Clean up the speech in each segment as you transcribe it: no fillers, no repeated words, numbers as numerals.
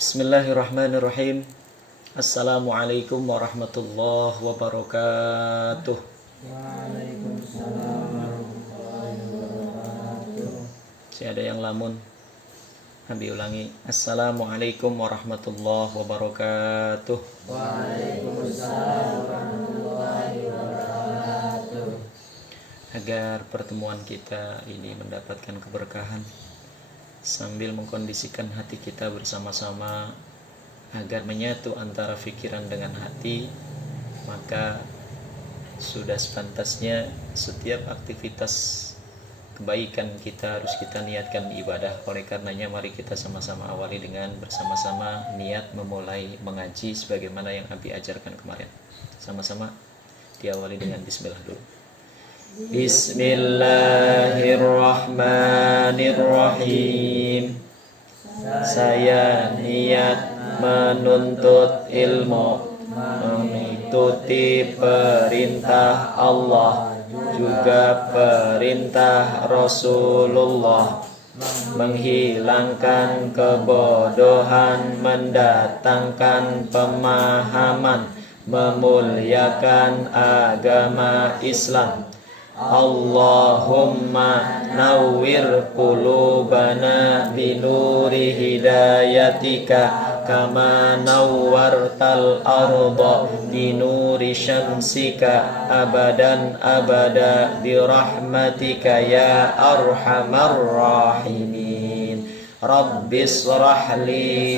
Bismillahirrahmanirrahim. Assalamualaikum warahmatullahi wabarakatuh. Waalaikumsalam warahmatullahi wabarakatuh. Si ada yang lamun. Nabi ulangi. Assalamualaikum warahmatullahi wabarakatuh. Waalaikumsalam warahmatullahi wabarakatuh. Agar pertemuan kita ini mendapatkan keberkahan, sambil mengkondisikan hati kita bersama-sama agar menyatu antara pikiran dengan hati, maka sudah sepantasnya setiap aktivitas kebaikan kita harus kita niatkan ibadah. Oleh karenanya mari kita sama-sama awali dengan bersama-sama niat memulai mengaji sebagaimana yang Abi ajarkan kemarin. Sama-sama diawali dengan bismillah dulu. Bismillahirrahmanirrahim. Saya niat menuntut ilmu, mengikuti perintah Allah, juga perintah Rasulullah, menghilangkan kebodohan, mendatangkan pemahaman, memuliakan agama Islam. Allahumma nawwir qulubana binuri hidayatika kama nawwartal arda binuri syamsika abadan abada birahmatika ya arhamar rahimin. Rabbis shrah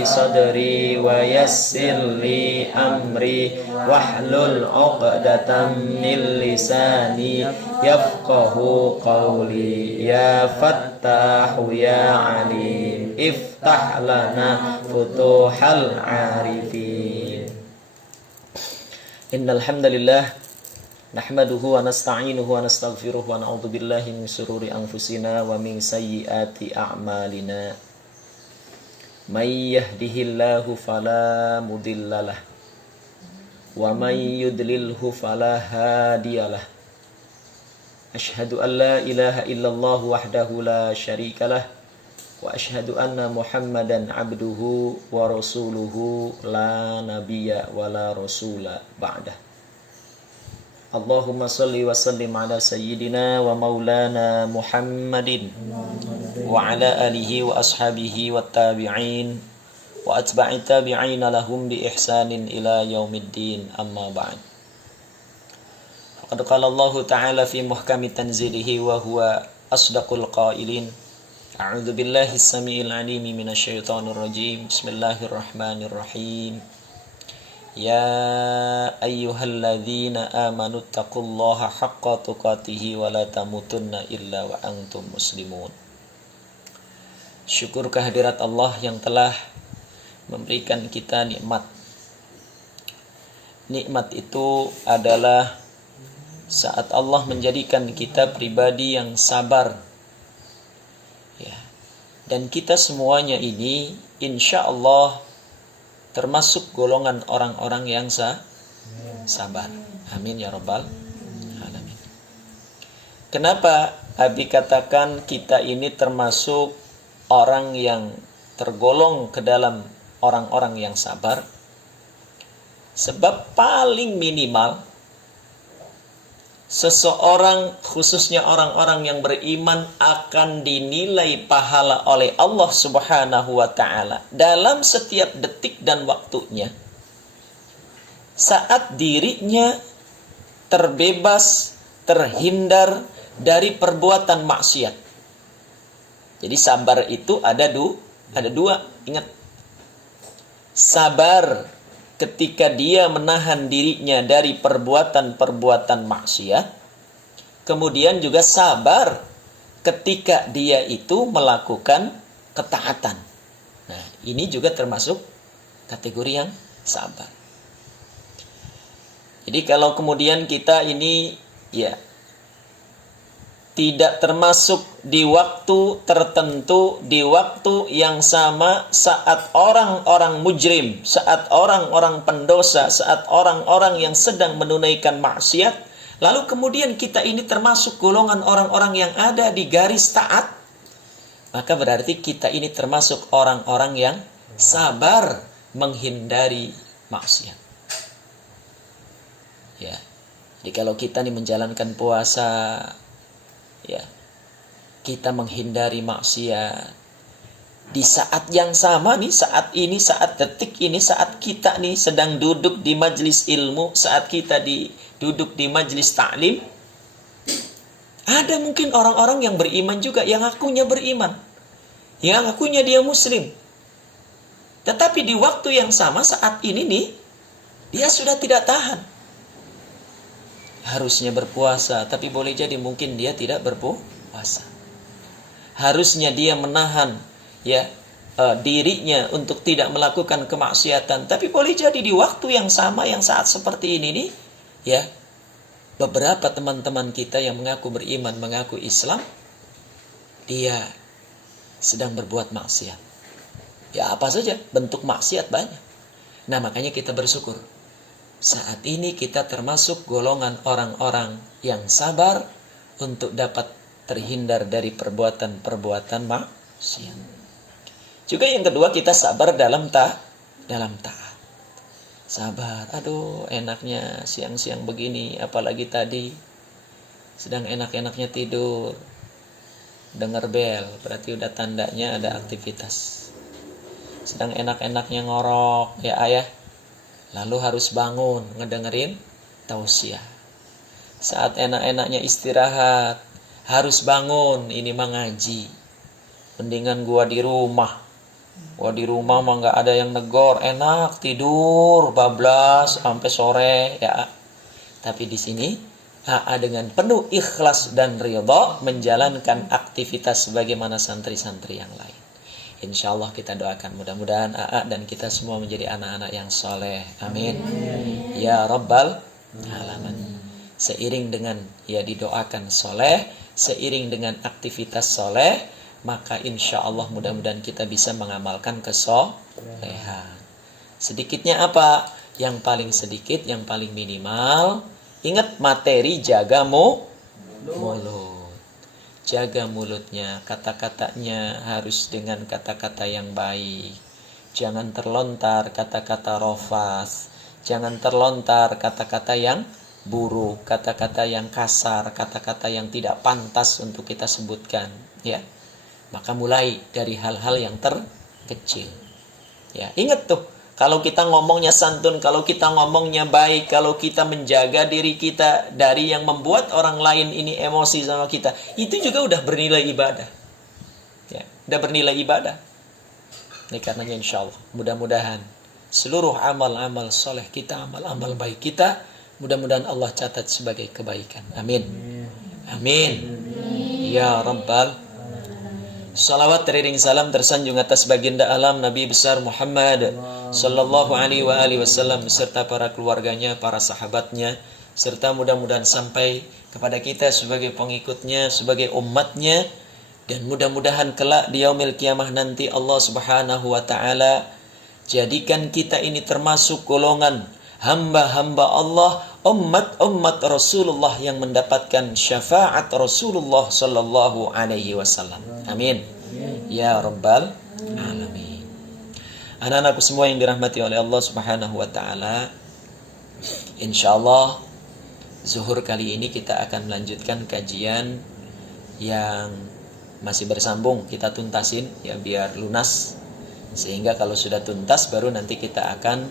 sadri wa yassir li amri wahlul 'uqdatam min lisani yafqahu qawli ya fattahu ya alim iftah lana futuhal arifin. Innal hamdalillah nahmaduhu wa nasta'inuhu wa nastaghfiruh wa na'udzu billahi min shururi anfusina wa min sayyiati a'malina. May yahdihillahu fala mudhillalah wa may yudlilhu fala hadiyalah. Asyhadu an la ilaha illallah wahdahu la syarikalah wa asyhadu anna Muhammadan abduhu wa rasuluhu la nabiyya wa la rasula ba'dah. Allahumma salli wa sallim ala sayyidina wa maulana Muhammadin wa ala alihi wa ashabihi wa tabi'in wa atba'i tabi'ina lahum bi ihsanin ila yaumiddin, amma ba'd. Faqad qala Allah ta'ala fi muhkami tanzilihi wa huwa asdaqul qailin. A'udzu billahi as-sami'il 'alimi minasy syaithanir rajim. Bismillahirrahmanirrahim. Ya ayyuhalladzina amanu taqullaha haqqa tuqatih wa la tamutunna illa wa antum muslimun. Syukur kehadirat Allah yang telah memberikan kita nikmat. Nikmat itu adalah saat Allah menjadikan kita pribadi yang sabar. Ya. Dan kita semuanya ini insya Allah termasuk golongan orang-orang yang sabar. Amin ya rabbal alamin. Kenapa Abi katakan kita ini termasuk orang yang tergolong ke dalam orang-orang yang sabar? Sebab paling minimal seseorang, khususnya orang-orang yang beriman, akan dinilai pahala oleh Allah Subhanahu wa ta'ala dalam setiap detik dan waktunya saat dirinya terbebas, terhindar dari perbuatan maksiat. Jadi sabar itu ada dua. Ingat, sabar ketika dia menahan dirinya dari perbuatan-perbuatan maksiat. Kemudian juga sabar ketika dia itu melakukan ketaatan. Nah, ini juga termasuk kategori yang sabar. Jadi kalau kemudian kita ini ya tidak termasuk di waktu tertentu, di waktu yang sama saat orang-orang mujrim, saat orang-orang pendosa, saat orang-orang yang sedang menunaikan maksiat, lalu kemudian kita ini termasuk golongan orang-orang yang ada di garis taat, maka berarti kita ini termasuk orang-orang yang sabar menghindari maksiat. Ya. Jadi kalau kita nih menjalankan puasa, ya, kita menghindari maksiat. Di saat yang sama nih, saat ini, saat detik ini, saat kita nih sedang duduk di majelis ilmu, saat kita duduk di majelis taklim, ada mungkin orang-orang yang beriman juga, yang akunya beriman, yang akunya dia muslim. Tetapi di waktu yang sama saat ini nih, dia sudah tidak tahan. Harusnya berpuasa, tapi boleh jadi mungkin dia tidak berpuasa. Harusnya dia menahan dirinya untuk tidak melakukan kemaksiatan, tapi boleh jadi di waktu yang sama, yang saat seperti ini nih, ya, beberapa teman-teman kita yang mengaku beriman, mengaku Islam, dia sedang berbuat maksiat. Ya, apa saja bentuk maksiat banyak. Nah, makanya kita bersyukur. Saat ini kita termasuk golongan orang-orang yang sabar untuk dapat terhindar dari perbuatan-perbuatan maksiat. Juga yang kedua, kita sabar dalam taat. Sabar, aduh enaknya siang-siang begini, apalagi tadi sedang enak-enaknya tidur, dengar bel, berarti udah tandanya ada aktivitas. Sedang enak-enaknya ngorok, ya ayah, lalu harus bangun ngedengerin tausiah. Saat enak-enaknya istirahat, harus bangun, ini mah ngaji. Mendingan gua di rumah. Gua di rumah mah nggak ada yang negor, enak tidur bablas sampai sore, ya. Tapi di sini AA dengan penuh ikhlas dan ridha menjalankan aktivitas sebagaimana santri-santri yang lain. Insya Allah kita doakan mudah-mudahan AA dan kita semua menjadi anak-anak yang soleh. Amin. Ya Rabbal Alamin. Seiring dengan didoakan soleh, seiring dengan aktivitas soleh, maka insya Allah mudah-mudahan kita bisa mengamalkan kesolehan. Sedikitnya apa? Yang paling sedikit, yang paling minimal. Ingat materi, jaga mulut. Jaga mulutnya, kata-katanya harus dengan kata-kata yang baik. Jangan terlontar kata-kata rofas. Jangan terlontar kata-kata yang buruk, kata-kata yang kasar, kata-kata yang tidak pantas untuk kita sebutkan, ya. Maka mulai dari hal-hal yang terkecil. Ya, ingat tuh, kalau kita ngomongnya santun, kalau kita ngomongnya baik, kalau kita menjaga diri kita dari yang membuat orang lain ini emosi sama kita, itu juga udah bernilai ibadah. Ya, udah bernilai ibadah. Ini karenanya insya Allah, mudah-mudahan seluruh amal-amal soleh kita, amal-amal baik kita, mudah-mudahan Allah catat sebagai kebaikan. Amin. Amin. Ya Rabbal. Salawat teriring salam tersanjung atas baginda alam Nabi besar Muhammad sallallahu alaihi wasallam beserta para keluarganya, para sahabatnya, serta mudah-mudahan sampai kepada kita sebagai pengikutnya, sebagai umatnya, dan mudah-mudahan kelak di yaumil kiamah nanti Allah Subhanahu wa taala jadikan kita ini termasuk golongan hamba-hamba Allah, umat Rasulullah yang mendapatkan syafaat Rasulullah sallallahu alaihi wasallam. Amin. Ya Rabbal Alamin. Anak-anakku semua yang dirahmati oleh Allah Subhanahu wa taala, insyaallah zuhur kali ini kita akan melanjutkan kajian yang masih bersambung. Kita tuntasin ya biar lunas, sehingga kalau sudah tuntas baru nanti kita akan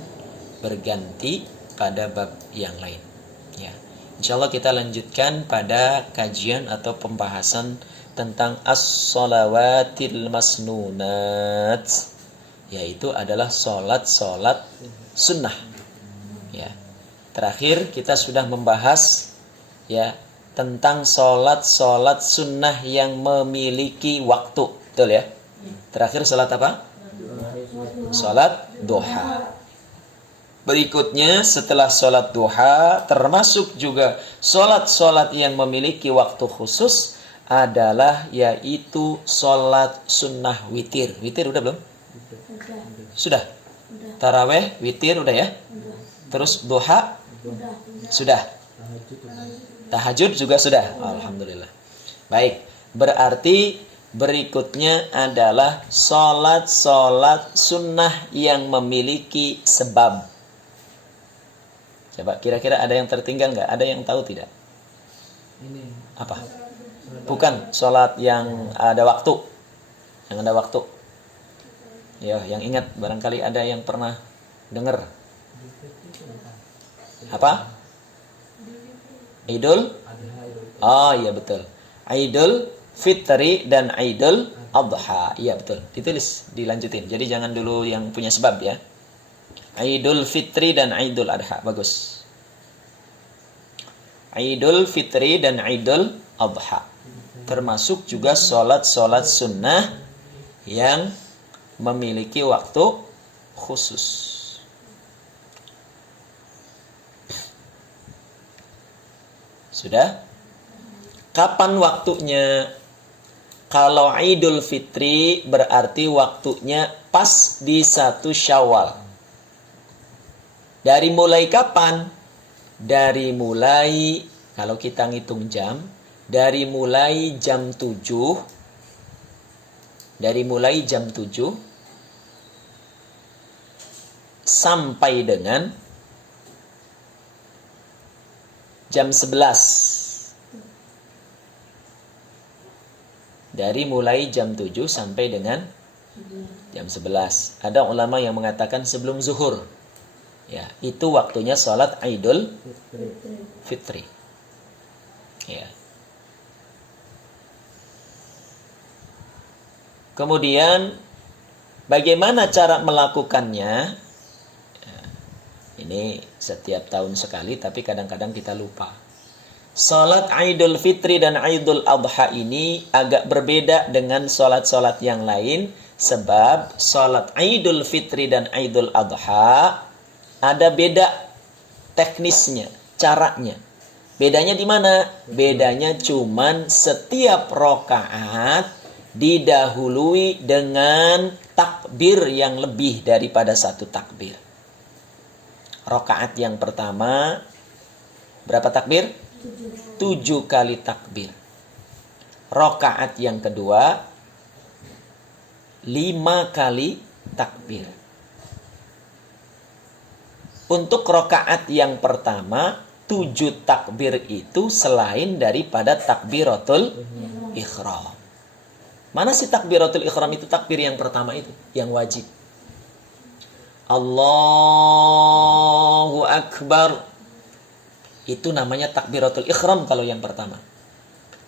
berganti pada bab yang lain. Ya, insyaallah kita lanjutkan pada kajian atau pembahasan tentang as-shalawatil masnunat, yaitu adalah solat-solat sunnah. Ya, terakhir kita sudah membahas ya tentang solat-solat sunnah yang memiliki waktu, betul ya? Terakhir solat apa? Solat duha. Berikutnya setelah sholat duha, termasuk juga sholat-sholat yang memiliki waktu khusus adalah yaitu sholat sunnah witir. Witir udah belum? Sudah. Taraweh, witir udah ya? Terus duha? Sudah. Tahajud juga sudah. Alhamdulillah. Baik, berarti Berikutnya adalah sholat sunnah yang memiliki sebab. Coba kira-kira ada yang tertinggal nggak? Ada yang tahu tidak? Ini Apa? Bukan sholat yang ada waktu. Yang ada waktu. Ya, yang ingat barangkali ada yang pernah dengar. Apa? Idul? Oh iya betul. Idul Fitri dan Idul Adha. Iya betul. Ditulis, dilanjutin. Jadi jangan dulu yang punya sebab ya. Idul Fitri dan Idul Adha. Bagus. Idul Fitri dan Idul Adha. Termasuk juga sholat sunnah yang memiliki waktu khusus. Sudah? Kapan waktunya? Kalau Idul Fitri berarti waktunya pas di 1 Syawal. Dari mulai kapan? Dari mulai, kalau kita ngitung jam, dari mulai jam 7. Dari mulai jam 7 sampai dengan jam 11. Dari mulai jam 7 sampai dengan jam 11. Ada ulama yang mengatakan sebelum zuhur. Ya, itu waktunya sholat Idul Fitri. Ya. Kemudian bagaimana cara melakukannya? Ya, ini setiap tahun sekali, tapi kadang-kadang kita lupa. Salat Idul Fitri dan Idul Adha ini agak berbeda dengan salat-salat yang lain, sebab salat Idul Fitri dan Idul Adha ada beda teknisnya, caranya. Bedanya di mana? Bedanya cuman setiap rakaat didahului dengan takbir yang lebih daripada 1 takbir. Rakaat yang pertama berapa takbir? 7 kali takbir. Rakaat yang kedua 5 kali takbir. Untuk rakaat yang pertama 7 takbir itu selain daripada takbiratul ihram. Mana sih takbiratul ihram itu? Takbir yang pertama itu, yang wajib. Allahu Akbar. Itu namanya takbiratul ihram kalau yang pertama.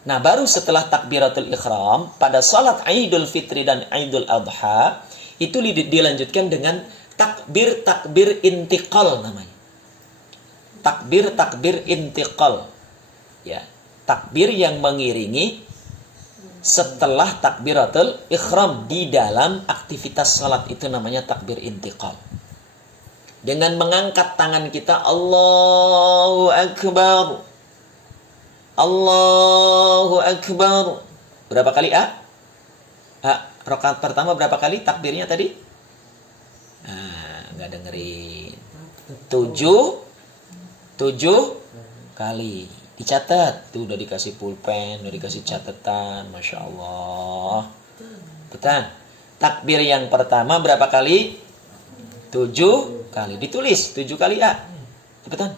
Nah, baru setelah takbiratul ihram pada salat Idul Fitri dan Idul Adha itu dilanjutkan dengan takbir intiqal namanya. Takbir intiqal. Ya, takbir yang mengiringi setelah takbiratul ihram di dalam aktivitas salat itu namanya takbir intiqal. Dengan mengangkat tangan kita, Allahu Akbar. Allahu Akbar. Berapa kali rakaat pertama berapa kali takbirnya tadi? Nggak dengerin. 7 kali. Dicatat. Tuh udah dikasih pulpen, udah dikasih catatan. Masya Allah. Betul. Takbir yang pertama berapa kali? 7 kali. Ditulis 7 kali Cepetan.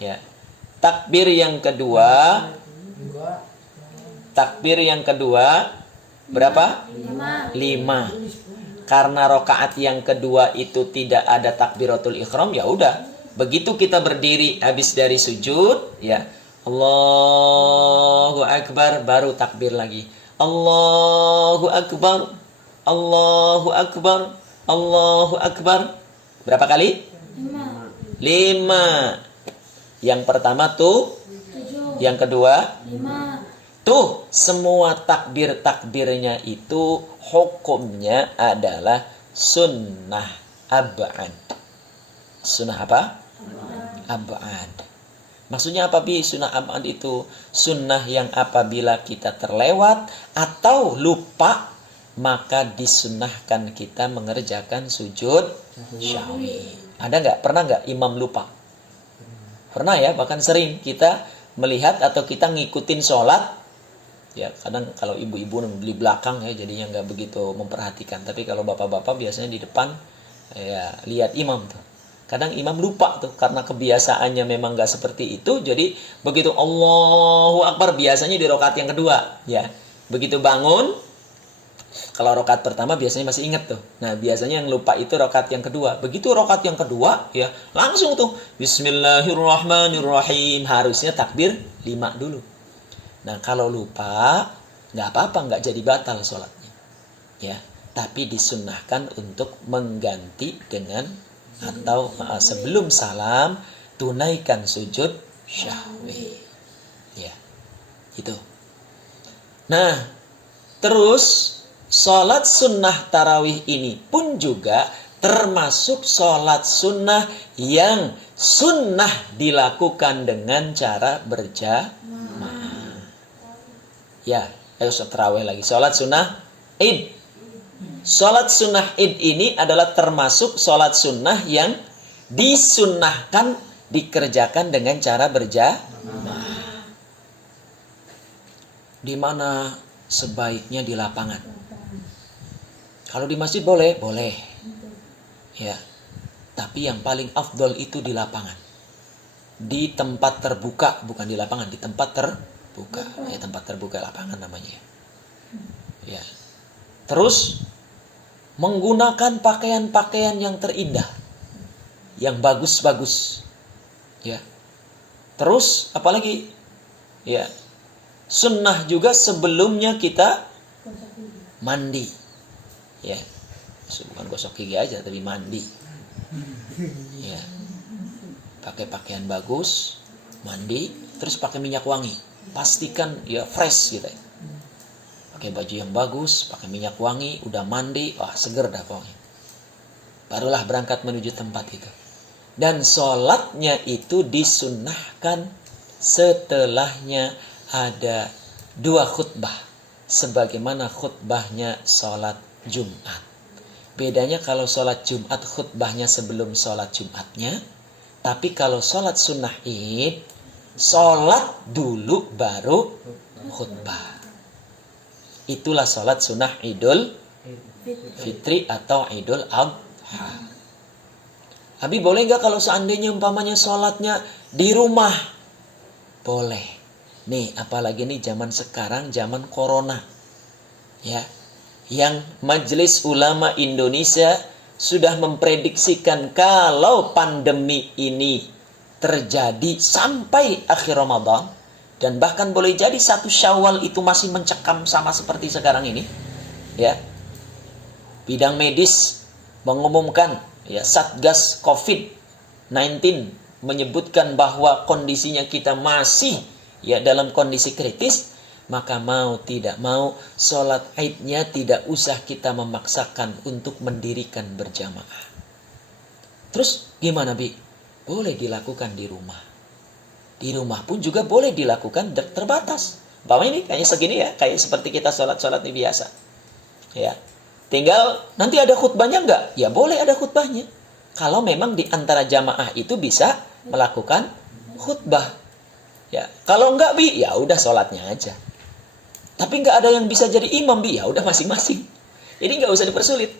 Ya. Takbir yang kedua berapa? 5. Karena rakaat yang kedua itu tidak ada takbiratul ihram, ya udah. Begitu kita berdiri habis dari sujud, ya. Allahu Akbar, baru takbir lagi. Allahu Akbar. Allahu Akbar. Allahu Akbar. Berapa kali? 5. Yang pertama tuh 7. Yang kedua 5. Tuh semua takbirnya itu hukumnya adalah sunnah ab'ad. Sunnah apa? Ab'ad. Maksudnya apa Bi? Sunnah ab'ad itu sunnah yang apabila kita terlewat atau lupa, maka disunnahkan kita mengerjakan sujud syahwi. Ada nggak? Pernah nggak imam lupa? Pernah ya, bahkan sering kita melihat atau kita ngikutin sholat Ya, kadang kalau ibu-ibu di belakang ya jadinya nggak begitu memperhatikan. Tapi kalau bapak-bapak biasanya di depan ya lihat imam tuh. Kadang imam lupa tuh karena kebiasaannya memang nggak seperti itu. Jadi begitu Allahu Akbar biasanya di rakaat yang kedua ya. Begitu bangun, kalau rakaat pertama biasanya masih ingat tuh. Nah, biasanya yang lupa itu rakaat yang kedua. Begitu rakaat yang kedua ya, langsung tuh Bismillahirrahmanirrahim. Harusnya takbir 5 dulu. Nah, kalau lupa, nggak apa-apa, nggak jadi batal sholatnya. Ya, tapi disunnahkan untuk mengganti dengan atau sebelum salam tunaikan sujud syahwi. Ya, itu. Nah, terus sholat sunnah tarawih ini pun juga termasuk sholat sunnah yang sunnah dilakukan dengan cara berjamaah. Ya, ayo tarawih lagi. Sholat sunnah id. Sholat sunnah id ini adalah termasuk sholat sunnah yang disunnahkan dikerjakan dengan cara berjamaah. Di mana sebaiknya di lapangan? Kalau di masjid boleh, boleh. Ya. Tapi yang paling afdol itu di lapangan. Di tempat terbuka, bukan di lapangan, di tempat terbuka. Ya, tempat terbuka lapangan namanya. Ya. Terus menggunakan pakaian-pakaian yang terindah, yang bagus-bagus. Ya. Terus apalagi? Ya. Sunnah juga sebelumnya kita mandi. Ya. Bukan gosok gigi aja tapi mandi. Ya. Pakai pakaian bagus, mandi, terus pakai minyak wangi. Pastikan ya fresh gitu ya. Pakai baju yang bagus, pakai minyak wangi, udah mandi, wah seger dah pokoknya. Barulah berangkat menuju tempat itu. Dan sholatnya itu disunnahkan setelahnya ada 2 khutbah. Sebagaimana khutbahnya sholat Jumat. Bedanya kalau sholat Jumat khutbahnya sebelum sholat Jumatnya. Tapi kalau sholat sunnah id, sholat dulu baru khutbah. Itulah sholat sunnah Idul Fitri atau Idul Adha. Abi boleh nggak kalau seandainya umpamanya sholatnya di rumah? Boleh. Nih, apalagi nih zaman sekarang, zaman corona. Ya. Yang Majelis Ulama Indonesia sudah memprediksikan kalau pandemi ini terjadi sampai akhir Ramadan dan bahkan boleh jadi 1 Syawal itu masih mencekam sama seperti sekarang ini. Ya. Bidang medis mengumumkan ya Satgas COVID-19 menyebutkan bahwa kondisinya kita masih ya dalam kondisi kritis, maka mau tidak mau sholat Idnya tidak usah kita memaksakan untuk mendirikan berjamaah. Terus gimana Bi? Boleh dilakukan di rumah. Di rumah pun juga boleh dilakukan terbatas. Bapak ini kayaknya segini ya, kayak seperti kita sholat-sholat ini biasa. Ya, tinggal nanti ada khutbahnya enggak? Ya boleh ada khutbahnya. Kalau memang di antara jamaah itu bisa melakukan khutbah. Ya, kalau enggak Bi, ya udah sholatnya aja. Tapi enggak ada yang bisa jadi imam Bi, ya udah masing-masing. Jadi enggak usah dipersulit.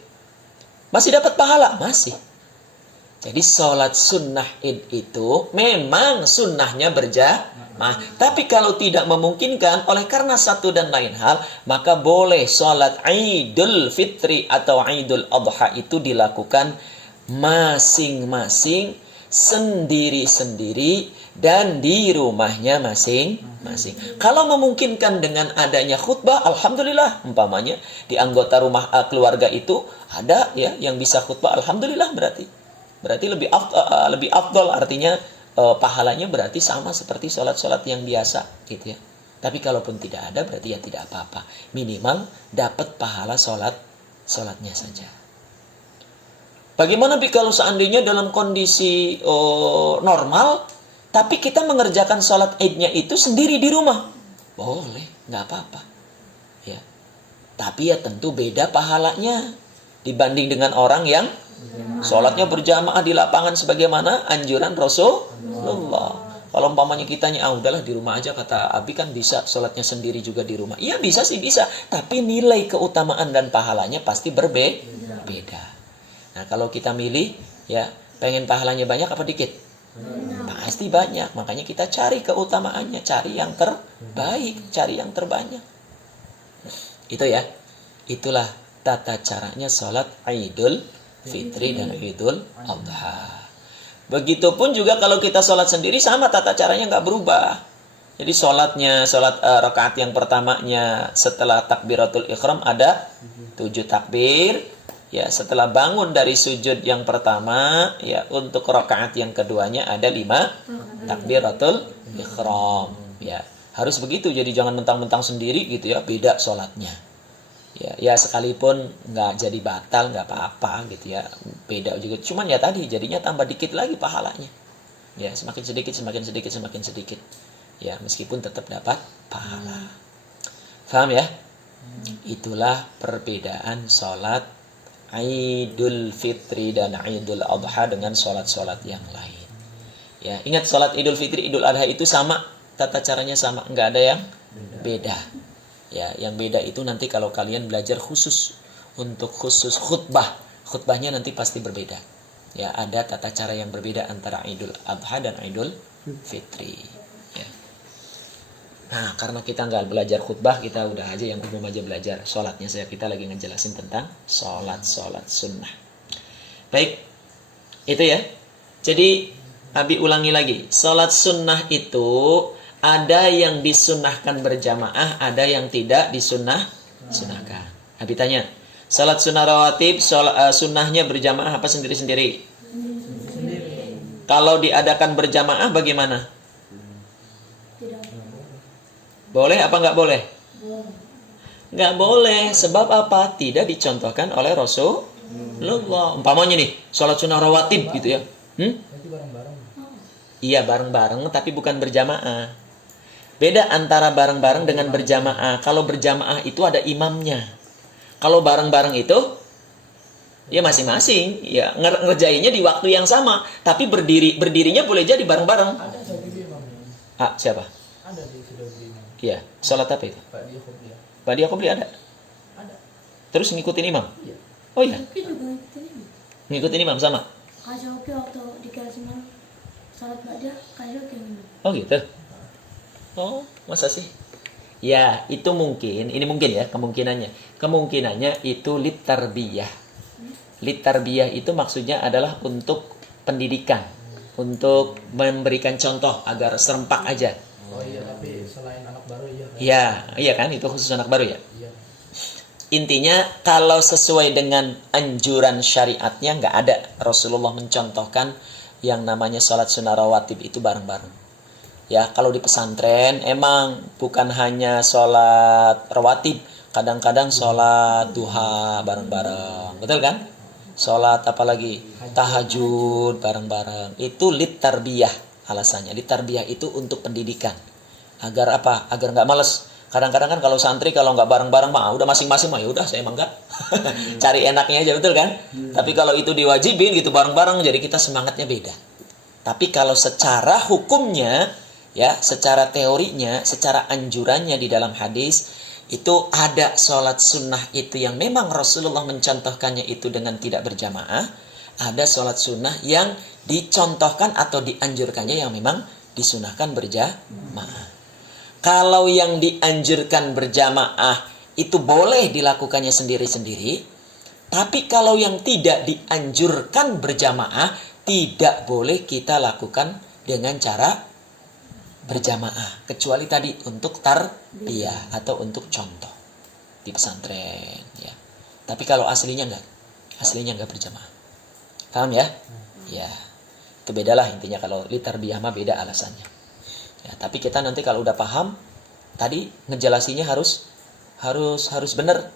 Masih dapat pahala, masih. Jadi sholat sunnah id itu memang sunnahnya berjamaah. Tapi kalau tidak memungkinkan oleh karena satu dan lain hal, maka boleh sholat Idul Fitri atau Idul Adha itu dilakukan masing-masing, sendiri-sendiri, dan di rumahnya masing-masing. Kalau memungkinkan dengan adanya khutbah, alhamdulillah, umpamanya di anggota rumah keluarga itu ada ya yang bisa khutbah, alhamdulillah berarti lebih afdol, artinya pahalanya berarti sama seperti sholat-sholat yang biasa gitu ya. Tapi kalaupun tidak ada berarti ya tidak apa-apa. Minimal dapat pahala sholatnya saja. Bagaimana kalau seandainya dalam kondisi normal, tapi kita mengerjakan sholat idnya itu sendiri di rumah? Boleh, nggak apa-apa. Ya. Tapi ya tentu beda pahalanya dibanding dengan orang yang sholatnya berjamaah di lapangan sebagaimana anjuran Rasulullah. Kalau umpamanya kitanya, udahlah di rumah aja, kata Abi kan bisa sholatnya sendiri juga di rumah. Iya bisa sih, bisa. Tapi nilai keutamaan dan pahalanya pasti berbeda. Nah kalau kita milih, ya pengen pahalanya banyak apa dikit? Pasti banyak. Makanya kita cari keutamaannya, cari yang terbaik, cari yang terbanyak. Itu ya. Itulah tata caranya sholat Idul Fitri dan Idul Adha. Begitupun juga kalau kita sholat sendiri sama, tata caranya nggak berubah. Jadi sholat rakaat yang pertamanya setelah takbiratul ihram ada 7 takbir. Ya, setelah bangun dari sujud yang pertama, ya untuk rakaat yang keduanya ada 5 takbiratul ihram. Ya, harus begitu. Jadi jangan mentang-mentang sendiri gitu ya, beda sholatnya. Ya sekalipun nggak jadi batal nggak apa-apa gitu ya, beda juga. Cuman ya tadi jadinya tambah dikit lagi pahalanya. Ya semakin sedikit. Ya meskipun tetap dapat pahala. Paham ya? Itulah perbedaan sholat Idul Fitri dan Idul Adha dengan sholat-sholat yang lain. Ya ingat, sholat Idul Fitri, Idul Adha itu sama, tata caranya sama, nggak ada yang beda. Ya, yang beda itu nanti kalau kalian belajar khusus khutbahnya nanti pasti berbeda. Ya, ada tata cara yang berbeda antara Idul Adha dan Idul Fitri. Ya. Nah, karena kita nggak belajar khutbah, kita udah aja yang umum aja belajar. Sholatnya kita lagi ngejelasin tentang sholat sunnah. Baik, itu ya. Jadi, Abi ulangi lagi. Sholat sunnah itu ada yang disunnahkan berjamaah, ada yang tidak disunnahkan. Abi tanya, salat sunnah rawatib, sunnahnya berjamaah apa sendiri-sendiri? Kalau diadakan berjamaah bagaimana? Boleh apa nggak boleh? Nggak boleh. Sebab apa? Tidak dicontohkan oleh Rasulullah. Umpamanya nih, salat sunnah rawatib gitu ya. Iya bareng-bareng, tapi bukan berjamaah. Beda antara bareng-bareng dengan berjamaah. Kalau berjamaah itu ada imamnya. Kalau bareng-bareng itu ya masing-masing, ya ngerjainnya di waktu yang sama, tapi berdirinya boleh jadi bareng-bareng. Ada Saudi imamnya. Ah, siapa? Ada di Saudi imam. Iya, salat apa itu? Ba'diyah Qobliyah ada. Ada. Terus ngikutin imam? Iya. Oh iya, Oke juga ngikutin imam. ngikutin imam sama. Kaja oke waktu dikasih imam salat ba'da, kaja oke imam. Oh gitu. Oh, masa sih? Ya, itu mungkin, ini mungkin ya kemungkinannya. Kemungkinannya itu litarbiyah. Litarbiyah itu maksudnya adalah untuk pendidikan, untuk memberikan contoh agar serempak aja. Oh iya, tapi selain anak baru iya. Ya, iya kan, itu khusus anak baru ya. Iya. Intinya kalau sesuai dengan anjuran syariatnya nggak ada Rasulullah mencontohkan yang namanya sholat sunnah rawatib itu bareng-bareng. Ya, kalau di pesantren emang bukan hanya sholat rawatib, kadang-kadang sholat duha bareng-bareng, betul kan? Sholat apalagi tahajud bareng-bareng. Itu litarbiyah alasannya. Litarbiyah itu untuk pendidikan. Agar apa? Agar nggak males. Kadang-kadang kan kalau santri kalau nggak bareng-bareng mah udah masing-masing mah ya udah saya emang nggak. Cari enaknya aja, betul kan? Tapi kalau itu diwajibin gitu bareng-bareng, jadi kita semangatnya beda. Tapi kalau secara hukumnya, ya, secara teorinya, secara anjurannya di dalam hadis, itu ada sholat sunnah itu yang memang Rasulullah mencontohkannya itu dengan tidak berjamaah. Ada sholat sunnah yang dicontohkan atau dianjurkannya yang memang disunahkan berjamaah. Kalau yang dianjurkan berjamaah itu boleh dilakukannya sendiri-sendiri. Tapi kalau yang tidak dianjurkan berjamaah, tidak boleh kita lakukan dengan cara berjamaah, kecuali tadi untuk tarbiyah atau untuk contoh di pesantren ya. Tapi kalau aslinya enggak berjamaah. Paham ya? Ya. Itu bedalah intinya, kalau li tarbiyah mah beda alasannya. Ya, tapi kita nanti kalau udah paham tadi ngejelasinya harus benar.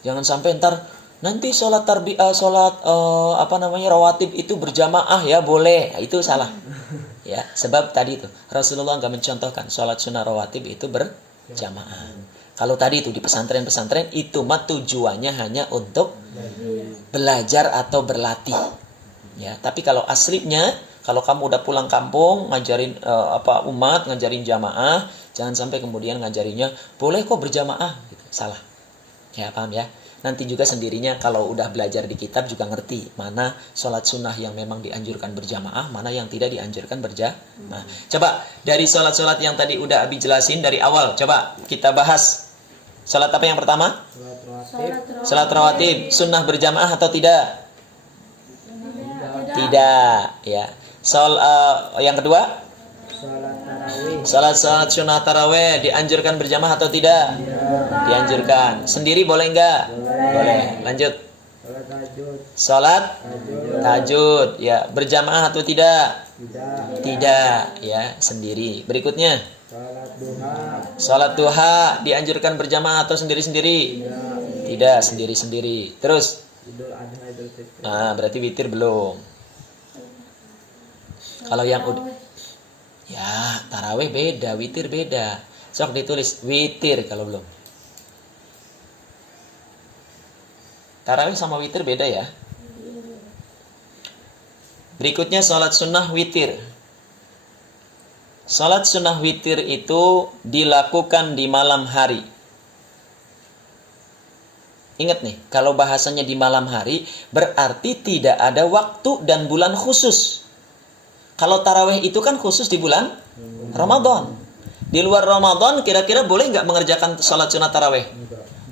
Jangan sampai ntar nanti sholat rawatib itu berjamaah ya boleh. Nah, itu salah. Ya, sebab tadi itu Rasulullah enggak mencontohkan sholat sunnah rawatib itu berjamaah. Kalau tadi itu di pesantren-pesantren itu mah tujuannya hanya untuk belajar atau berlatih. Ya, tapi kalau aslinya Kalau kamu udah pulang kampung, ngajarin umat, ngajarin jamaah, jangan sampai kemudian ngajarinya, boleh kok berjamaah. Gitu. Salah. Ya, paham ya? Nanti juga sendirinya kalau udah belajar di kitab juga ngerti mana sholat sunnah yang memang dianjurkan berjamaah, mana yang tidak dianjurkan berjamaah. Coba dari sholat-sholat yang tadi udah Abi jelasin dari awal, coba kita bahas. Sholat apa yang pertama? Sholat rawatib. Sunnah berjamaah atau tidak? Tidak. Ya. Yang kedua? Sholat sunnah taraweh dianjurkan berjamaah atau tidak? Dianjurkan. Sendiri boleh enggak? Boleh. Lanjut. Sholat tahajud. Ya, berjamaah atau tidak? Tidak. Ya, sendiri. Berikutnya. Sholat duha dianjurkan berjamaah atau sendiri-sendiri? Tidak, sendiri-sendiri. Terus? Nah, berarti witir belum. Kalau yang udah, ya, taraweh beda, witir beda. Sok ditulis witir kalau belum. Taraweh sama witir beda ya. Berikutnya sholat sunnah witir. Sholat sunnah witir itu dilakukan di malam hari. Ingat nih, kalau bahasanya di malam hari berarti tidak ada waktu dan bulan khusus. Kalau taraweh itu kan khusus di bulan Ramadan. Di luar Ramadan kira-kira boleh nggak mengerjakan sholat sunnah taraweh?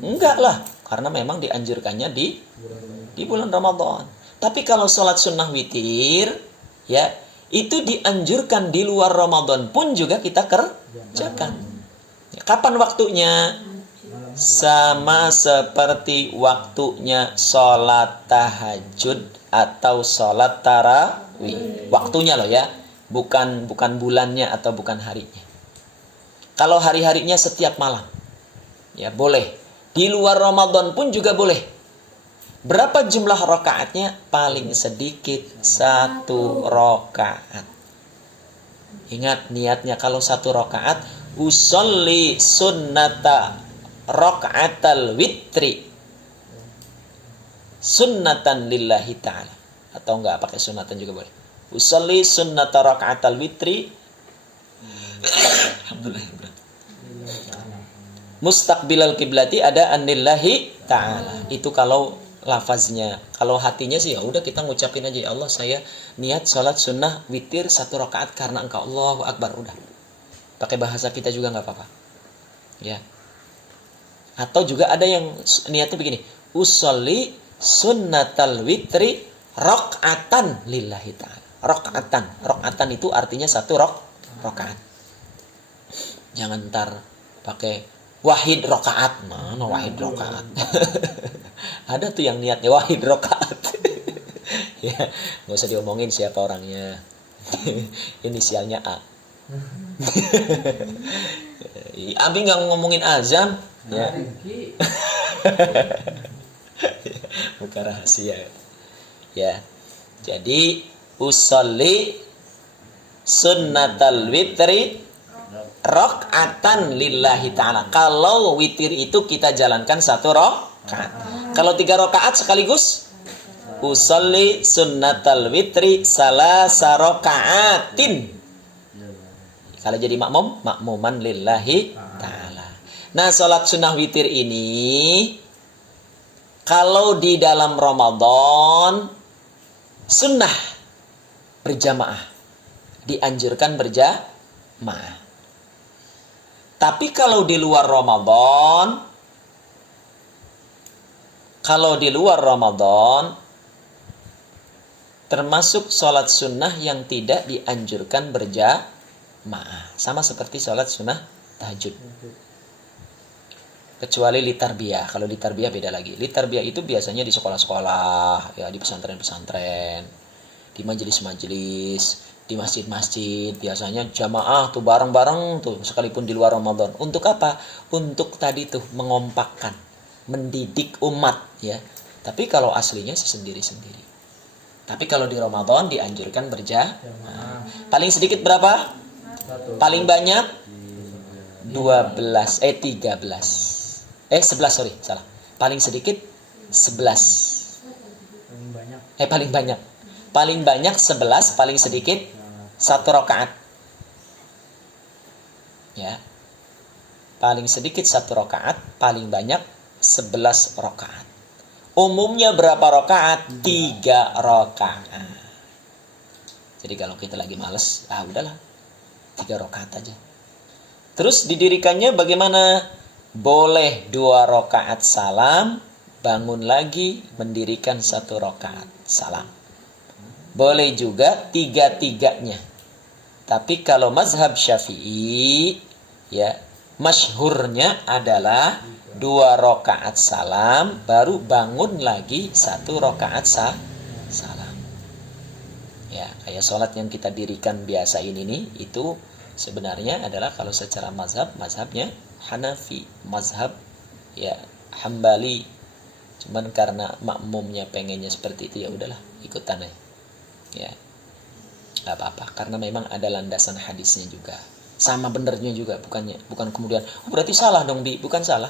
Enggak lah, karena memang dianjurkannya di bulan Ramadan. Tapi kalau sholat sunnah witir, ya itu dianjurkan di luar Ramadan pun juga kita kerjakan. Kapan waktunya? Sama seperti waktunya sholat tahajud atau sholat tarawih. Waktunya loh ya, bukan bulannya atau bukan harinya. Kalau hari-harinya setiap malam, ya boleh. Di luar Ramadan pun juga boleh. Berapa jumlah rakaatnya? Paling sedikit 1 rakaat. Ingat niatnya kalau 1 rakaat, usolli sunnata rakaatal witri sunnatan lillahi ta'ala. Atau enggak pakai sunatan juga boleh. Usolli sunnata rakaatal witri alhamdulillah. Mustaqbilal kiblati ada anillahi ta'ala. Itu kalau lafaznya. Kalau hatinya sih ya udah kita ngucapin aja, ya Allah saya niat salat sunnah witir 1 rakaat karena Engkau, Allahu Akbar, udah. Pakai bahasa kita juga enggak apa-apa. Ya. Atau juga ada yang niatnya begini, usolli sunnatal witri rakaatan lillahi ta'ala. Rakaatan itu artinya 1 rakaat. Jangan ntar pakai wahid rakaat. Mana wahid rakaat? Ada tuh yang niatnya wahid rakaat. Ya, nggak usah diomongin siapa orangnya. Inisialnya A. Abi nggak ngomongin azan. Ya. Bukan rahasia. Ya. Jadi usolli sunnatal witri rakaatan lillahi ta'ala. Kalau witir itu kita jalankan 1 rakaat. Kalau 3 rakaat sekaligus usolli sunnatal witri salasa rakaatin. Kalau jadi makmuman lillahi ta'ala. Nah, sholat sunnah witir ini kalau di dalam Ramadan sunnah berjamaah, dianjurkan berjamaah. Tapi kalau di luar Ramadan, termasuk sholat sunnah yang tidak dianjurkan berjamaah. Sama seperti sholat sunnah tahajud. Kecuali litarbiyah. Kalau litarbiyah beda lagi. Litarbiyah itu biasanya di sekolah-sekolah, ya di pesantren-pesantren, di majelis-majelis, di masjid-masjid, biasanya jamaah tuh bareng-bareng tuh sekalipun di luar Ramadan. Untuk apa? Untuk tadi tuh mengompakkan, mendidik umat ya. Tapi kalau aslinya sih sendiri-sendiri. Tapi kalau di Ramadan dianjurkan berjamaah. Paling sedikit berapa? 1. Paling banyak 13 13. 11 sorry, salah. Paling sedikit 11. Paling banyak. Paling banyak Paling banyak 11, paling sedikit 1 rakaat. Ya. Paling sedikit 1 rakaat, paling banyak 11 rakaat. Umumnya berapa rakaat? 3 rakaat. Jadi kalau kita lagi males, udahlah 3 rakaat aja. Terus didirikannya bagaimana? Boleh 2 rakaat salam, bangun lagi, mendirikan 1 rakaat salam. Boleh juga 3-3-nya. Tapi kalau mazhab Syafi'i, ya, masyhurnya adalah 2 rakaat salam, baru bangun lagi 1 rakaat salam. Ya, kayak sholat yang kita dirikan biasa ini nih, itu sebenarnya adalah kalau secara mazhabnya Hanafi, mazhab ya Hambali. Cuman karena makmumnya pengennya seperti itu, ya udahlah ikutan aja. Ya. Enggak apa-apa karena memang ada landasan hadisnya juga. Sama benernya juga, bukan kemudian berarti salah dong, Bi. Bukan salah.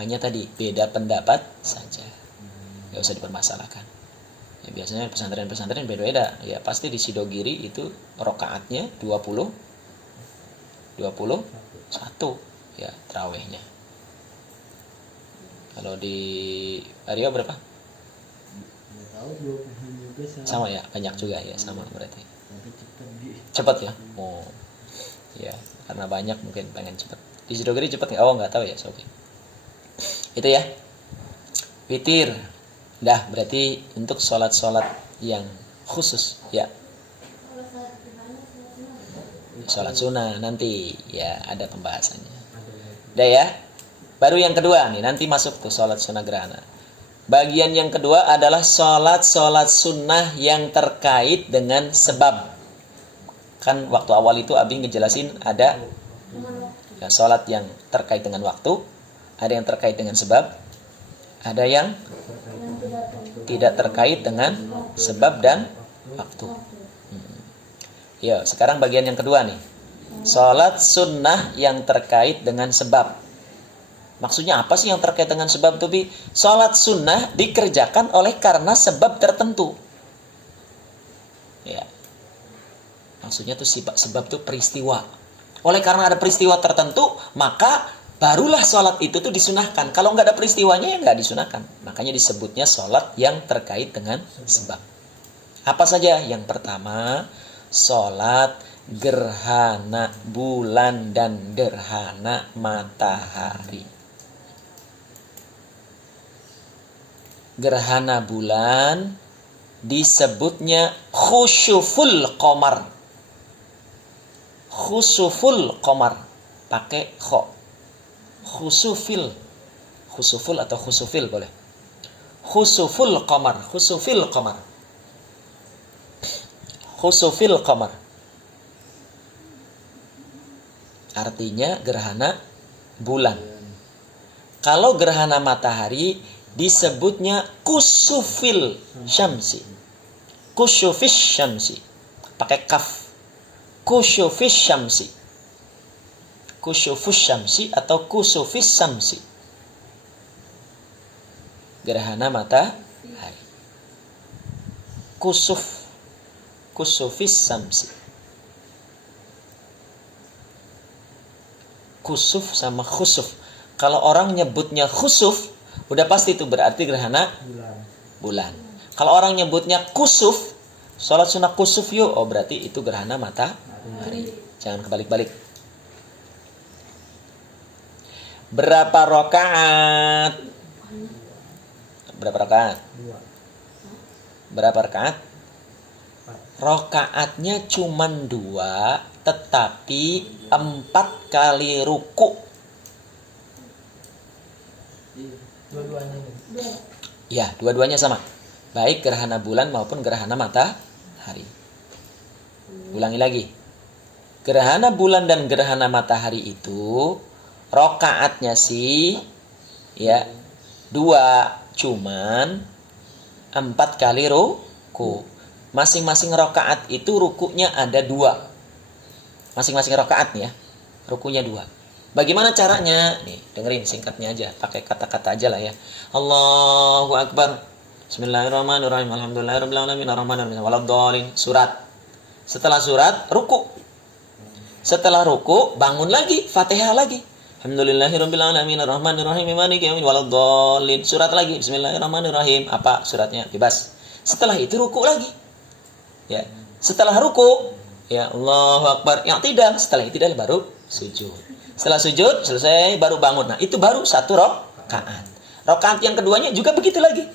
Hanya tadi beda pendapat saja. Enggak usah dipermasalahkan. Ya, biasanya pesantren-pesantren beda-beda. Ya pasti di Sidogiri itu rakaatnya 21 ya tarawihnya. Kalau di Aryo berapa? Sama ya, banyak juga ya, sama berarti. Cepat ya? Oh. Ya, karena banyak mungkin pengen cepat. Di Sidogiri cepat nggak? Oh, nggak tahu ya, oke. Itu ya. Witir. Dah, berarti untuk sholat-sholat yang khusus ya. Sholat sunnah nanti ya ada pembahasannya. Udah ya. Baru yang kedua nih, nanti masuk tuh sholat sunnah gerhana. Bagian yang kedua adalah sholat sunnah yang terkait dengan sebab. Kan waktu awal itu Abi ngejelasin ada ya, sholat yang terkait dengan waktu, ada yang terkait dengan sebab, ada yang tidak terkait dengan sebab dan waktu. Ya, sekarang bagian yang kedua nih. Sholat sunnah yang terkait dengan sebab. Maksudnya apa sih yang terkait dengan sebab itu, Bi? Sholat sunnah dikerjakan oleh karena sebab tertentu. Ya. Maksudnya tuh sebab itu peristiwa. Oleh karena ada peristiwa tertentu, maka barulah sholat itu tuh disunahkan. Kalau nggak ada peristiwanya ya nggak disunahkan. Makanya disebutnya sholat yang terkait dengan sebab. Apa saja? Yang pertama, sholat gerhana bulan dan gerhana matahari. Gerhana bulan disebutnya khusyuful qamar. Khusuful qamar pakai kho. Khusufil atau khusufil boleh. Khusuful qamar, khusufil qamar. Khusufil qamar. Artinya gerhana bulan. Kalau gerhana matahari disebutnya kusufil syamsi. Kusufis syamsi. Pakai kaf. Kusufis syamsi. Kusufus syamsi atau kusufis syamsi. Gerhana matahari. Kusufis syamsi. Kusuf sama khusuf. Kalau orang nyebutnya khusuf, udah pasti itu berarti gerhana bulan. Kalau orang nyebutnya kusuf, sholat sunnah kusuf yuk, oh berarti itu gerhana matahari. Jangan kebalik-balik. Berapa rakaat? Berapa rakaat? Berapa rakaat? Rakaatnya cuma 2, tetapi 4 kali ruku. Dua-duanya. Ya, dua-duanya sama. Baik gerhana bulan maupun gerhana matahari. Ulangi lagi. Gerhana bulan dan gerhana matahari itu rakaatnya sih ya 2, cuman 4 kali ruku. Masing-masing rakaat itu rukunya ada 2. Masing-masing rakaat nih ya, rukunya 2. Bagaimana caranya? Nih, dengerin singkatnya aja, pakai kata-kata aja lah ya. Allahu Akbar. Bismillahirrahmanirrahim. Alhamdulillahirabbil alamin arrahmanirrahim waladdallin. Surat. Setelah surat ruku. Setelah ruku bangun lagi, Fatihah lagi. Alhamdulillahirabbil alamin arrahmanirrahim maliki yaumiddin waladdallin. Surat lagi. Bismillahirrahmanirrahim. Apa suratnya? Bebas. Setelah itu ruku lagi. Ya. Setelah ruku, ya Allahu Akbar. Yang tidak, setelah itu baru sujud. Setelah sujud selesai baru bangun. Nah, itu baru satu rakaat. Rakaat yang keduanya juga begitu lagi.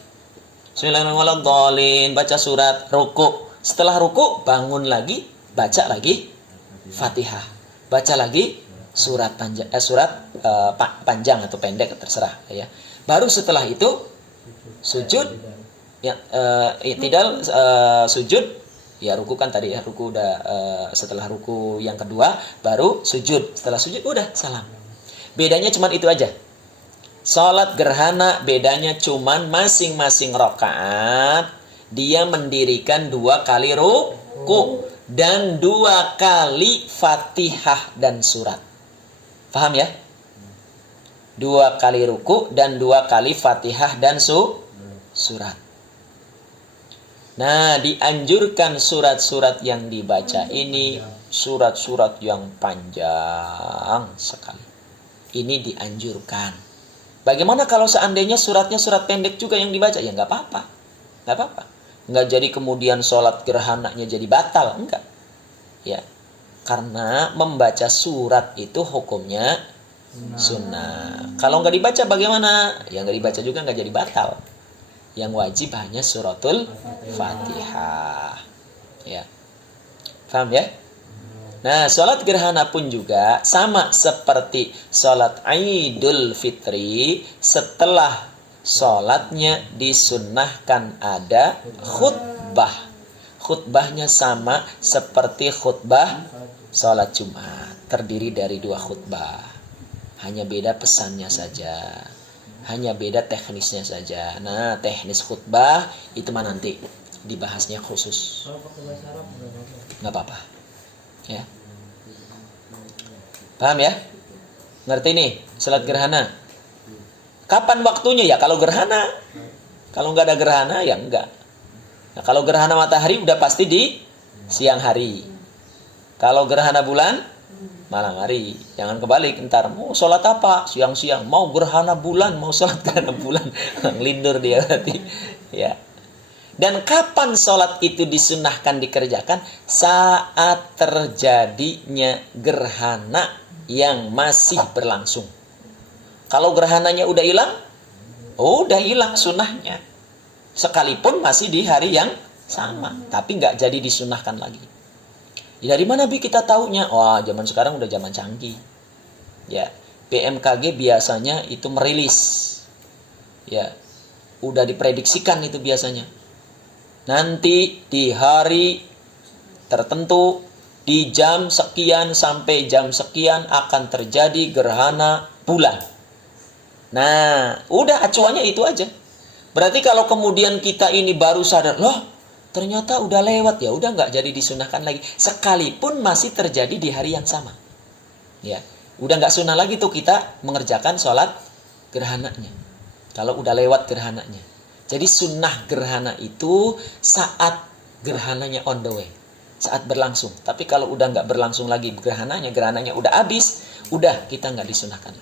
Bismillahirrahmanirrahim. Baca surat, ruku. Setelah ruku bangun lagi, baca lagi Fatihah. Baca lagi surat panjang, panjang atau pendek terserah ya. Baru setelah itu sujud, ya i'tidal, sujud, ya ruku kan tadi ya, ruku udah, setelah ruku yang kedua baru sujud. Setelah sujud udah salam. Bedanya cuma itu aja. Salat gerhana bedanya cuman masing-masing rakaat dia mendirikan 2 kali ruku dan 2 kali Fatihah dan surat. Paham ya? 2 kali ruku dan 2 kali Fatihah dan surat. Nah, dianjurkan surat-surat yang dibaca ini surat-surat yang panjang sekali. Ini dianjurkan. Bagaimana kalau seandainya suratnya surat pendek juga yang dibaca? Ya nggak apa-apa. Nggak apa-apa. Nggak jadi kemudian sholat gerhananya jadi batal. Enggak. Ya. Karena membaca surat itu hukumnya sunnah. Kalau nggak dibaca bagaimana? Ya nggak dibaca juga nggak jadi batal. Yang wajib hanya suratul Fatihah. Ya. Paham ya? Nah, sholat gerhana pun juga sama seperti sholat Idul Fitri. Setelah sholatnya disunnahkan ada khutbah. Khutbahnya sama seperti khutbah sholat Jumat. Terdiri dari 2 khutbah. Hanya beda pesannya saja. Hanya beda teknisnya saja. Nah, teknis khutbah itu mah nanti dibahasnya khusus. Kalau pakai bahasa Arab Nggak apa-apa. Ya. Paham ya? Ngerti nih salat gerhana. Kapan waktunya ya? Kalau gerhana. Kalau nggak ada gerhana ya enggak. Nah, kalau gerhana matahari udah pasti di siang hari. Kalau gerhana bulan malam hari. Jangan kebalik ntar mau sholat apa siang-siang, mau gerhana bulan, mau sholat gerhana bulan. Ngelindur dia berarti. Ya. Dan kapan sholat itu disunahkan dikerjakan? Saat terjadinya gerhana yang masih berlangsung. Kalau gerhananya udah hilang sunnahnya. Sekalipun masih di hari yang sama, tapi nggak jadi disunahkan lagi. Dari mana Bi kita taunya? Wah, zaman sekarang udah zaman canggih. Ya, BMKG biasanya itu merilis. Ya, udah diprediksikan itu biasanya. Nanti di hari tertentu di jam sekian sampai jam sekian akan terjadi gerhana bulan. Nah, udah acuannya itu aja. Berarti kalau kemudian kita ini baru sadar, loh ternyata udah lewat, ya udah nggak jadi disunahkan lagi. Sekalipun masih terjadi di hari yang sama. Ya, udah nggak sunnah lagi tuh kita mengerjakan sholat gerhananya. Kalau udah lewat gerhananya. Jadi sunnah gerhana itu saat gerhananya on the way. Saat berlangsung. Tapi kalau udah nggak berlangsung lagi gerhananya udah habis, udah kita nggak disunahkan.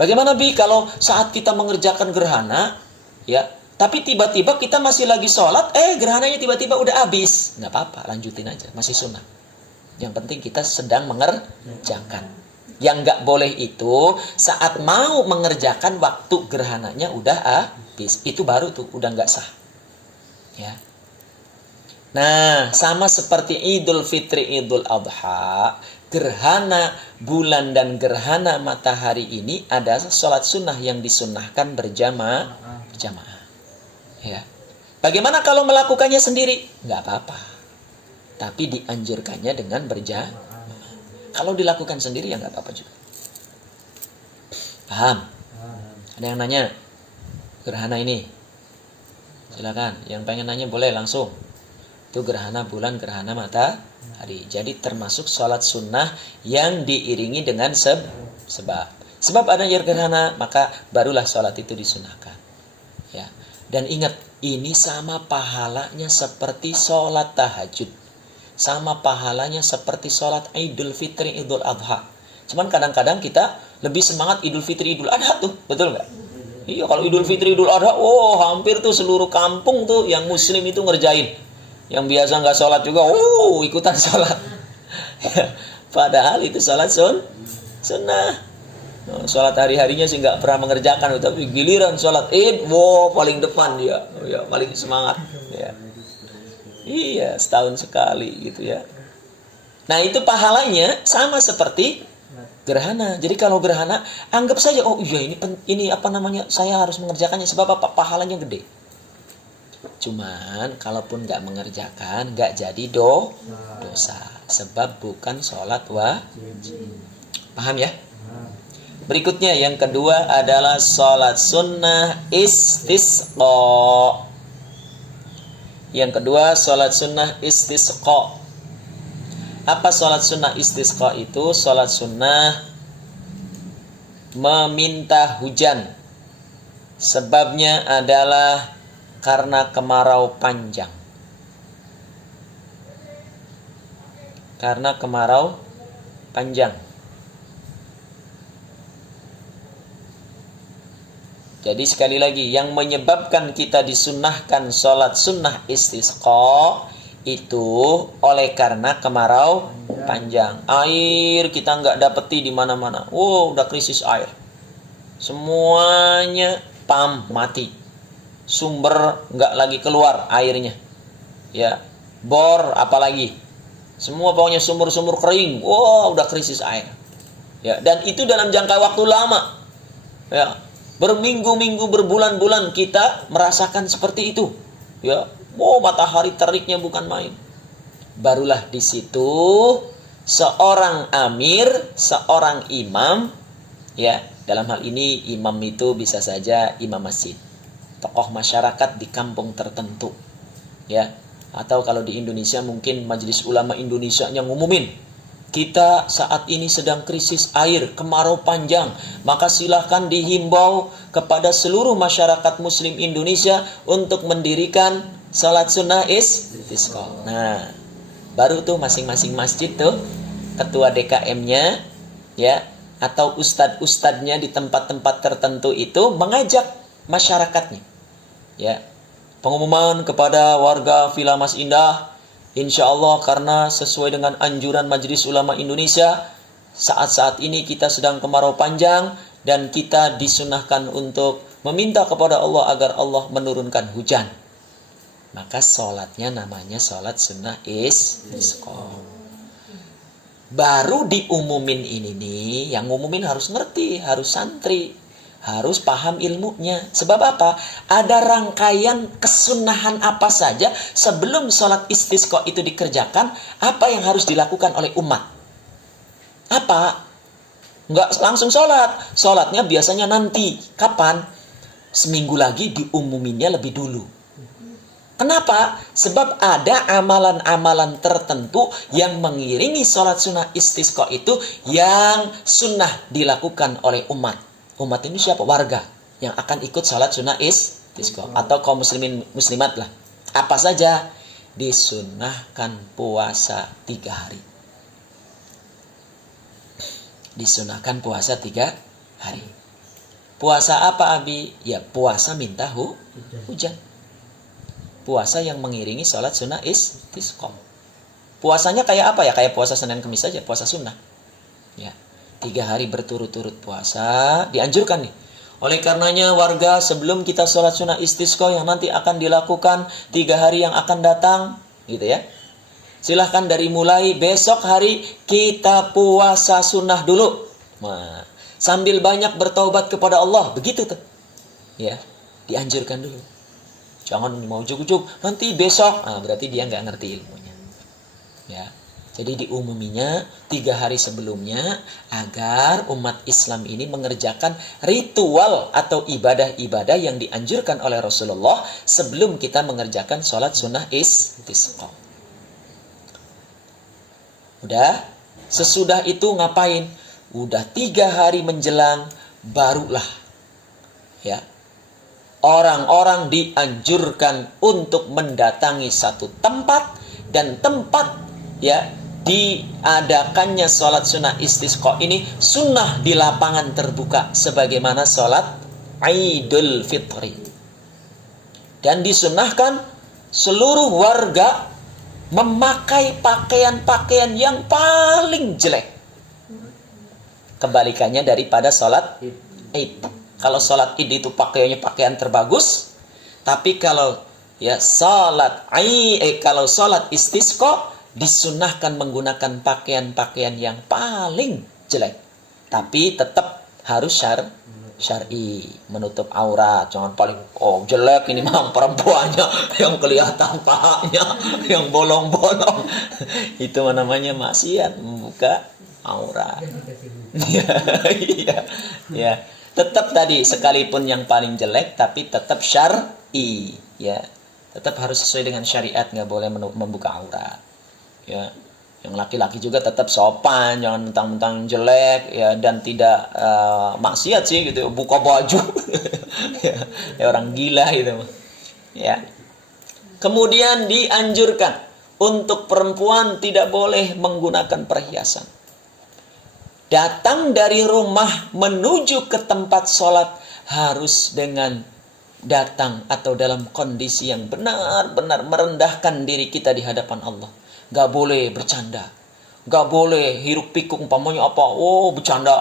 Bagaimana Bi kalau saat kita mengerjakan gerhana, ya, tapi tiba-tiba kita masih lagi sholat, gerhananya tiba-tiba udah habis. Nggak apa-apa, lanjutin aja, masih sunnah. Yang penting kita sedang mengerjakan. Yang nggak boleh itu saat mau mengerjakan waktu gerhananya udah habis. Itu baru tuh udah nggak sah. Ya. Nah, sama seperti Idul Fitri, Idul Adha, gerhana bulan dan gerhana matahari ini ada sholat sunnah yang disunnahkan berjamaah. Ya. Bagaimana kalau melakukannya sendiri? Nggak apa-apa. Tapi dianjurkannya dengan berjamaah. Kalau dilakukan sendiri ya nggak apa-apa juga. Paham? Ada yang nanya gerhana ini? Silakan. Yang pengen nanya boleh langsung. Itu gerhana bulan, gerhana matahari. Jadi termasuk sholat sunnah yang diiringi dengan sebab. Sebab adanya gerhana, maka barulah sholat itu disunahkan. Ya. Dan ingat, ini sama pahalanya seperti sholat tahajud. Sama pahalanya seperti sholat Idul Fitri, Idul Adha. Cuman kadang-kadang kita lebih semangat Idul Fitri, Idul Adha tuh. Betul nggak? Iya, kalau Idul Fitri, Idul Adha, hampir tuh seluruh kampung tuh yang muslim itu ngerjain. Yang biasa nggak sholat juga, ikutan sholat. Padahal itu sholat sunnah. Sholat hari-harinya sih nggak pernah mengerjakan, tapi giliran sholat Id, paling depan dia, ya paling semangat. Ya. Iya, setahun sekali gitu ya. Nah itu pahalanya sama seperti gerhana. Jadi kalau gerhana, anggap saja, ini apa namanya, saya harus mengerjakannya sebab apa? Pahalanya gede. Cuman kalaupun nggak mengerjakan, nggak jadi dosa, sebab bukan sholat wajib. Paham ya? Berikutnya yang kedua adalah sholat sunnah istisqa. Yang kedua sholat sunnah istisqa. Apa sholat sunnah istisqa itu? Sholat sunnah meminta hujan. Sebabnya adalah karena kemarau panjang. Karena kemarau panjang. Jadi sekali lagi, yang menyebabkan kita disunnahkan sholat sunnah istisqa itu oleh karena kemarau panjang. Air kita nggak dapeti di mana-mana. Udah krisis air. Semuanya mati. Sumber nggak lagi keluar airnya. Ya, bor apalagi. Semua pokoknya sumur-sumur kering. Udah krisis air. Ya, dan itu dalam jangka waktu lama. Ya. Berminggu-minggu, berbulan-bulan kita merasakan seperti itu. Ya, matahari teriknya bukan main. Barulah di situ seorang amir, seorang imam, ya, dalam hal ini imam itu bisa saja imam masjid, tokoh masyarakat di kampung tertentu, ya. Atau kalau di Indonesia mungkin Majelis Ulama Indonesia yang ngumumin, kita saat ini sedang krisis air, kemarau panjang, maka silahkan dihimbau kepada seluruh masyarakat muslim Indonesia untuk mendirikan salat sunnah istisqa. Nah, baru tuh masing-masing masjid tuh ketua DKM-nya, ya, atau ustadz-ustadznya di tempat-tempat tertentu itu mengajak masyarakatnya, ya, pengumuman kepada warga Villa Mas Indah. Insya Allah karena sesuai dengan anjuran Majelis Ulama Indonesia, saat-saat ini kita sedang kemarau panjang dan kita disunahkan untuk meminta kepada Allah agar Allah menurunkan hujan. Maka sholatnya namanya sholat sunnah istisqa. Baru diumumin ini nih, yang ngumumin harus ngerti, harus santri, harus paham ilmunya. Sebab apa? Ada rangkaian kesunahan apa saja sebelum sholat istisqa itu dikerjakan. Apa yang harus dilakukan oleh umat? Apa? Nggak langsung sholat. Sholatnya biasanya nanti. Kapan? Seminggu lagi diumuminnya lebih dulu. Kenapa? Sebab ada amalan-amalan tertentu yang mengiringi sholat sunnah istisqa itu yang sunnah dilakukan oleh umat. Umat ini siapa? Warga yang akan ikut salat sunnah istisqa atau kaum muslimin muslimat lah. Apa saja? Disunnahkan puasa 3 hari. Disunnahkan puasa 3 hari. Puasa apa, Abi? Ya, puasa minta hujan. Puasa yang mengiringi salat sunnah istisqa. Puasanya kayak apa ya? Kayak puasa Senin Kamis saja, puasa sunnah. Ya. 3 hari berturut-turut puasa dianjurkan nih. Oleh karenanya warga sebelum kita sholat sunnah istisqa yang nanti akan dilakukan 3 hari yang akan datang, gitu ya. Silahkan dari mulai besok hari kita puasa sunnah dulu. Nah, sambil banyak bertaubat kepada Allah, begitu tuh. Ya, dianjurkan dulu. Jangan mau juk-juk, nanti besok. Berarti dia nggak ngerti ilmunya. Ya. Jadi diumuminya 3 hari sebelumnya agar umat Islam ini mengerjakan ritual atau ibadah-ibadah yang dianjurkan oleh Rasulullah sebelum kita mengerjakan sholat sunnah istisqa. Udah? Sesudah itu ngapain? Udah 3 hari menjelang barulah, ya, orang-orang dianjurkan untuk mendatangi satu tempat, dan tempat ya diadakannya sholat sunnah istisqa ini sunnah di lapangan terbuka sebagaimana sholat Idul Fitri. Dan disunnahkan seluruh warga memakai pakaian-pakaian yang paling jelek, kebalikannya daripada sholat Id. Kalau sholat Id itu pakaiannya pakaian terbagus, tapi kalau ya kalau sholat istisqa disunahkan menggunakan pakaian-pakaian yang paling jelek, tapi tetap harus syar'i, menutup aurat. Jangan paling jelek ini mah perempuannya yang kelihatan pahanya, yang bolong-bolong. Itu namanya maksiat, membuka aurat. Ya. Tetap tadi sekalipun yang paling jelek tapi tetap syar'i, ya. Tetap harus sesuai dengan syariat, nggak boleh membuka aurat. Ya. Yang laki-laki juga tetap sopan, jangan mentang-mentang jelek ya, dan tidak maksiat sih gitu, buka baju. Ya, orang gila gitu. Ya. Kemudian dianjurkan untuk perempuan tidak boleh menggunakan perhiasan. Datang dari rumah menuju ke tempat sholat harus dengan datang atau dalam kondisi yang benar-benar merendahkan diri kita di hadapan Allah. Gak boleh bercanda, gak boleh hiruk pikuk umpamanya bercanda,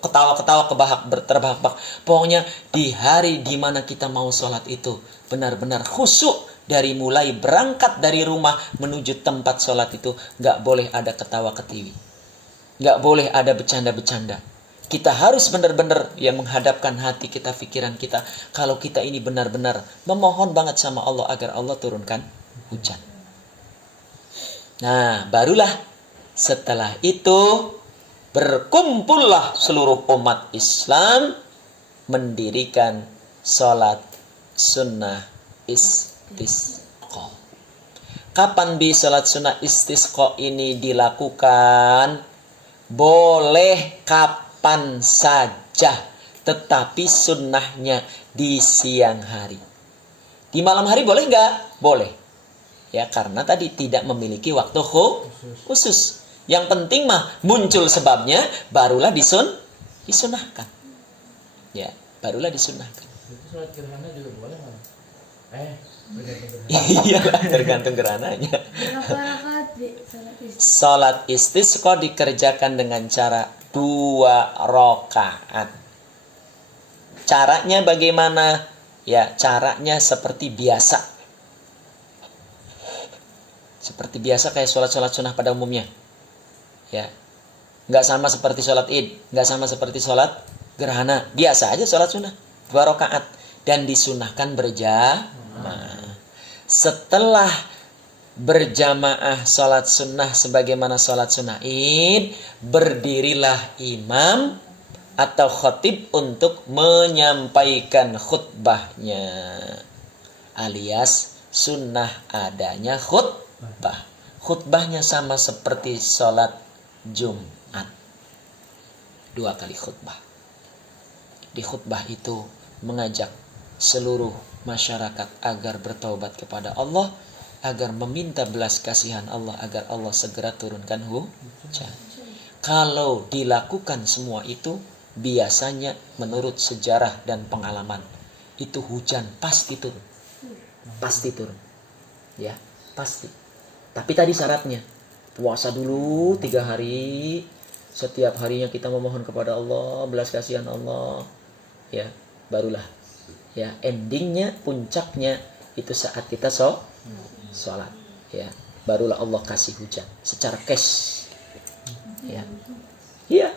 ketawa-ketawa terbahak-bahak. Pokoknya di hari dimana kita mau sholat itu benar-benar khusyuk, dari mulai berangkat dari rumah menuju tempat sholat itu gak boleh ada ketawa ketiwi. Gak boleh ada bercanda-bercanda. Kita harus benar-benar menghadapkan hati kita, pikiran kita. Kalau kita ini benar-benar memohon banget sama Allah agar Allah turunkan hujan. Nah, barulah setelah itu berkumpullah seluruh umat Islam mendirikan sholat sunnah istisqa. Kapan di sholat sunnah istisqa ini dilakukan? Boleh kapan saja, tetapi sunnahnya di siang hari. Di malam hari boleh nggak? Boleh. Ya, karena tadi tidak memiliki waktu khusus. Yang penting mah muncul sebabnya, barulah disunahkan. Ya, barulah disunahkan. Itu sholat gerhana juga boleh nggak? Iya, tergantung gerhananya. Berapa rakaat Salat istisqa dikerjakan dengan cara 2 rakaat. Caranya bagaimana? Ya, caranya seperti biasa. Seperti biasa kayak sholat-sholat sunnah pada umumnya. Ya, nggak sama seperti sholat Id, nggak sama seperti sholat gerhana. Biasa aja sholat sunnah 2 rakaat, dan disunahkan berjamaah. Setelah berjamaah sholat sunnah sebagaimana sholat sunnah Id, berdirilah imam atau khatib untuk menyampaikan khutbahnya, alias sunnah adanya khutbah. Khutbahnya sama seperti sholat Jumat, 2 kali khutbah. Di khutbah itu mengajak seluruh masyarakat agar bertaubat kepada Allah, agar meminta belas kasihan Allah, agar Allah segera turunkan hujan. Kalau dilakukan semua itu, biasanya menurut sejarah dan pengalaman, itu hujan pasti turun. Pasti turun. Ya, pasti. Tapi tadi syaratnya, puasa dulu 3 hari, setiap harinya kita memohon kepada Allah, belas kasihan Allah. Ya, barulah. Ya, endingnya, puncaknya itu saat kita sholat. Ya, barulah Allah kasih hujan secara cash. Ya. Iya.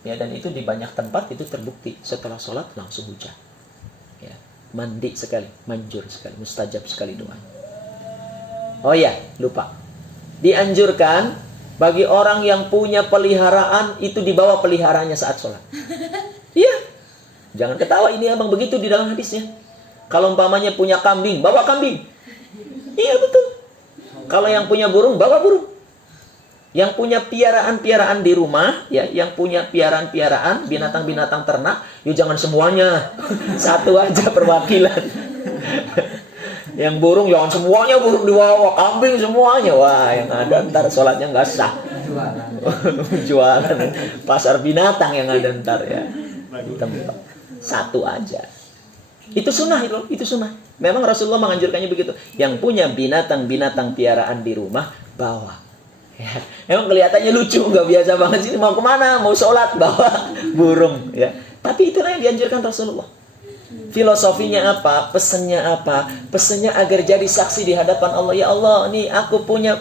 Ya, dan itu di banyak tempat itu terbukti, setelah sholat langsung hujan. Ya, mandi sekali, manjur sekali, mustajab sekali doa. Oh ya, lupa. Dianjurkan bagi orang yang punya peliharaan itu dibawa peliharaannya saat sholat. Iya. Jangan ketawa, ini emang begitu di dalam hadisnya. Kalau umpamanya punya kambing, bawa kambing. Iya, betul. Kalau yang punya burung, bawa burung. Yang punya piaraan-piaraan di rumah, ya, yang punya piaraan-piaraan, binatang-binatang ternak, ya jangan semuanya. Satu aja perwakilan. Yang burung jangan semuanya, burung dibawa, kambing semuanya. Wah, yang ada ntar sholatnya nggak sah. Jualan. Pasar binatang yang ada ntar ya. Di tempat. Satu aja. Itu sunnah itu sunnah. Memang Rasulullah menganjurkannya begitu. Yang punya binatang-binatang piaraan di rumah, bawa. Ya, emang kelihatannya lucu, nggak biasa banget sih. Mau kemana? Mau sholat, bawa burung. Ya, tapi itulah yang dianjurkan Rasulullah. Filosofinya apa? Pesannya apa? Pesannya agar jadi saksi di hadapan Allah. Ya Allah, nih aku punya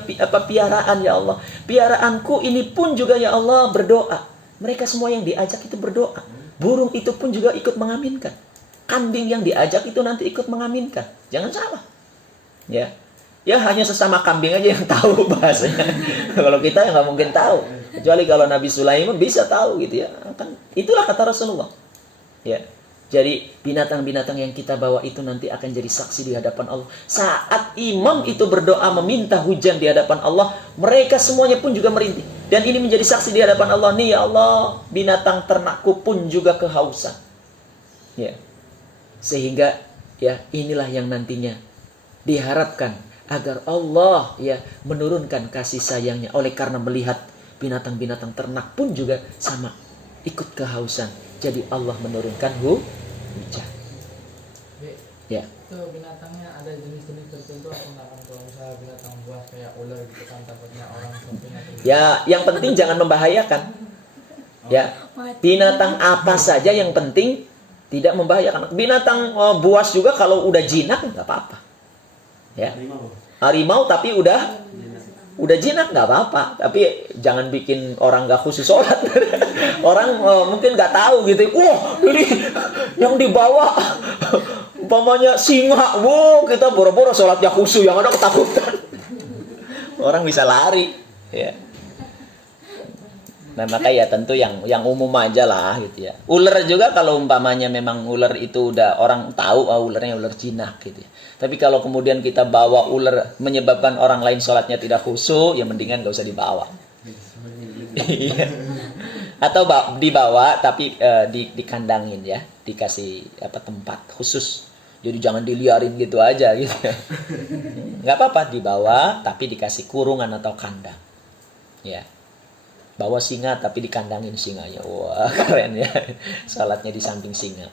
piaraan ya Allah. Piaraanku ini pun juga ya Allah berdoa. Mereka semua yang diajak itu berdoa. Burung itu pun juga ikut mengaminkan. Kambing yang diajak itu nanti ikut mengaminkan. Jangan salah. Ya. Ya hanya sesama kambing aja yang tahu bahasanya. Kalau kita ya nggak mungkin tahu. Kecuali kalau Nabi Sulaiman bisa tahu gitu ya. Kan itulah kata Rasulullah. Ya. Jadi binatang-binatang yang kita bawa itu nanti akan jadi saksi di hadapan Allah. Saat imam itu berdoa meminta hujan di hadapan Allah, mereka semuanya pun juga merintih. Dan ini menjadi saksi di hadapan Allah. Nih ya Allah, binatang ternakku pun juga kehausan. Ya. Sehingga ya inilah yang nantinya diharapkan agar Allah ya menurunkan kasih sayangnya oleh karena melihat binatang-binatang ternak pun juga sama ikut kehausan. Jadi Allah menurunkan hujan. Ya. Itu binatangnya ada jenis-jenis tertentu atau enggak? Kalau misalnya binatang buas kayak ular gitu kan takutnya orang sampingnya. Ya, yang penting jangan membahayakan. Ya. Binatang apa saja yang penting tidak membahayakan. Binatang buas juga kalau udah jinak nggak apa-apa. Ya. Harimau tapi udah jinak nggak apa-apa, tapi jangan bikin orang nggak khusus sholat. Orang mungkin nggak tahu gitu. Wah, ini yang dibawa umpamanya singa. Wow, kita boro-boro sholatnya khusyuk, yang ada ketakutan. Orang bisa lari. Ya. Nah maka ya tentu yang umum aja lah gitu ya. Ular juga kalau umpamanya memang ular itu udah orang tahu ularnya ular jinak gitu ya. Tapi kalau kemudian kita bawa ular menyebabkan orang lain sholatnya tidak khusyuk, ya mendingan gak usah dibawa. Atau dibawa tapi dikandangin ya, dikasih tempat khusus. Jadi jangan diliarin gitu aja gitu ya. Nggak apa-apa dibawa tapi dikasih kurungan atau kandang. Ya. Bawa singa tapi dikandangin singanya. Wah, keren ya. Salatnya di samping singa.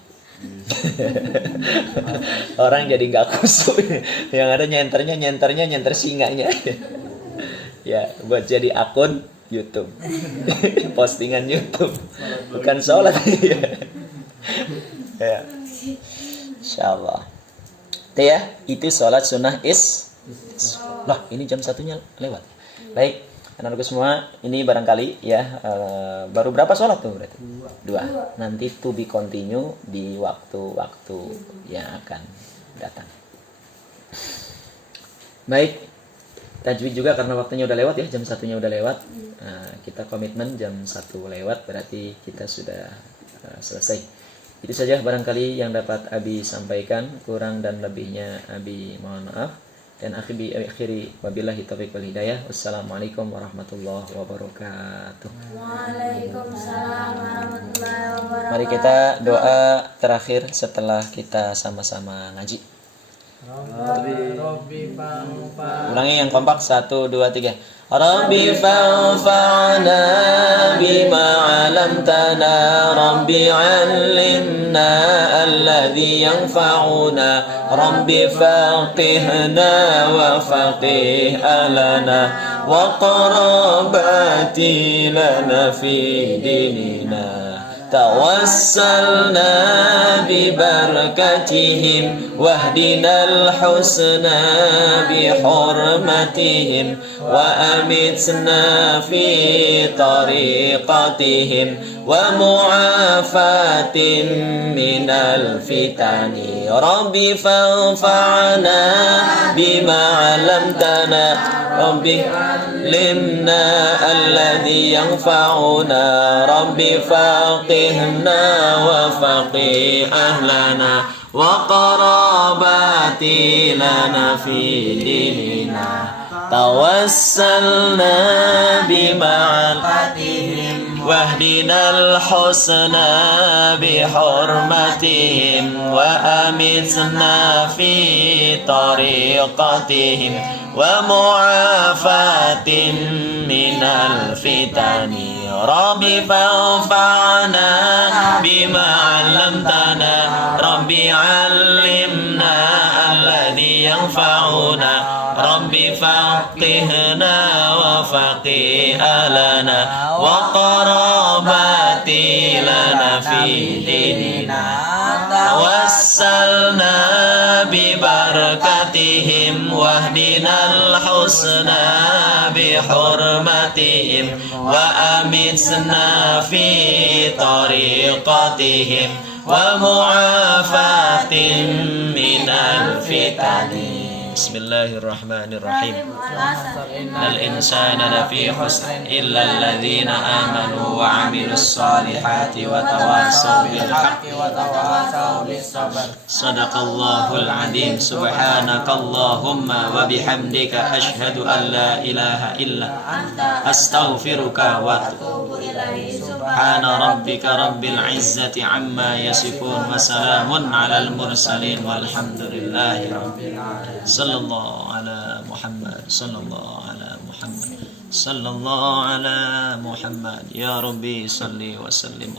Orang jadi nggak khusyuk. Yang ada nyenternya singanya. Ya, buat jadi akun YouTube. Postingan YouTube. Bukan sholat. Ya. Insyaallah. Itu sholat sunnah Lah, ini jam 1-nya lewat. Baik. Anak-anakku semua, ini barangkali ya baru berapa sholat tuh berarti? 2. Nanti to be continue di waktu-waktu yang akan datang. Baik, tajwid juga karena waktunya udah lewat ya, jam 1-nya udah lewat. Kita komitmen jam 1 lewat berarti kita sudah selesai. Itu saja barangkali yang dapat Abi sampaikan, kurang dan lebihnya Abi mohon maaf. Dan akhiri wabillahi taufiq wal hidayah. Wassalamualaikum warahmatullahi wabarakatuh. Waalaikumsalam warahmatullahi wabarakatuh. Mari kita doa terakhir setelah kita sama-sama ngaji. Ulangi yang kompak 1 2 3. Rabbi fa'fa'na bima 'allamtana, Rabbi 'allimna alladhi yanfa'una, Rabbi faqihna wa faqih alana wa qarabati lana fi dinina. توسلنا ببركتهم واهدنا الحسنى بحرمتهم وأمتنا في طريقتهم ومعافاة من الفتن ربي فانفعنا بما علمتنا ربي علمنا الذي ينفعنا ربي فقهنا وفقه أهلنا وقراباتي لنا في ديننا توسلنا بمعرفتهم واهدنا الحسنى بحرمتهم وأمتنا في طريقتهم ومعافاة من الفتن رب فانفعنا بما علمتنا رب علمنا الذي ينفعنا رب فقهنا وفقه لنا وقراباتي لنا في ديننا توسلنا ببركتهم واهدنا الحسنى بحرمتهم وأمتنا في طريقتهم ومعافاة من الفتن بسم الله الرحمن الرحيم إن الإنسان لفي خسر إلا الذين آمنوا وعملوا الصالحات وتواصوا بالحق وتواصوا بالصبر. صدق الله العظيم سبحانك اللهم وبحمدك أشهد أن لا إله إلا أنت أستغفرك وأتوب إليك سبحان ربك رب العزة عما يصفون وسلام على المرسلين والحمد لله رب العالمين صلى الله على محمد صلى الله على محمد صلى الله على محمد يا ربي صل وسلم